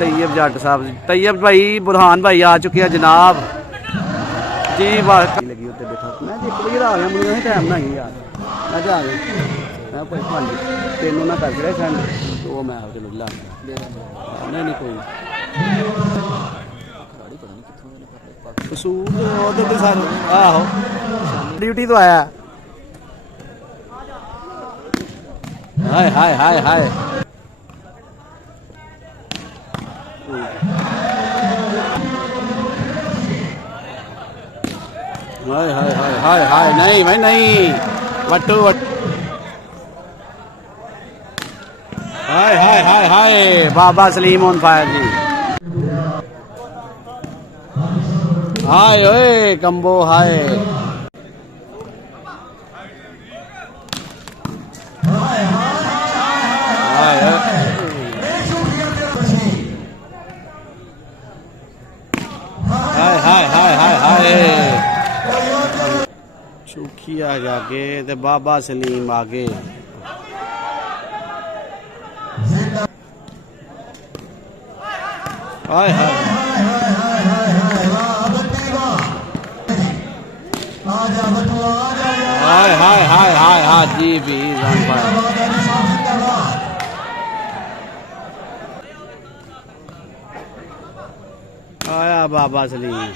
तैयब जट साहब तैयब भाई बुरहान भाई आ चुके हैं जनाब जी। वाह लगी उत्ते बैठा मैं एक बजे आ गया मुझे टाइम ना ही यार मैं आ गया मैं भाई पाँच तेनों ना कर दिया सेंड तो मैं चलो ला नहीं कोई कसूर सर आहो ड्यूटी तो आया हाय हाय हाय हाय हाय हाय हाय हाय हाय नहीं भाई नहीं वट्टू हाय हाय हाय हाय बाबा सलीम ऑन फायर जी। हाय ओए कम्बो हाय हाय हाय हाय हाय हाय सुखिया जाके ते बाबा सलीम आगे हाय हाय हाय हाय हाय हाय हाय जी भी आया बाबा सलीम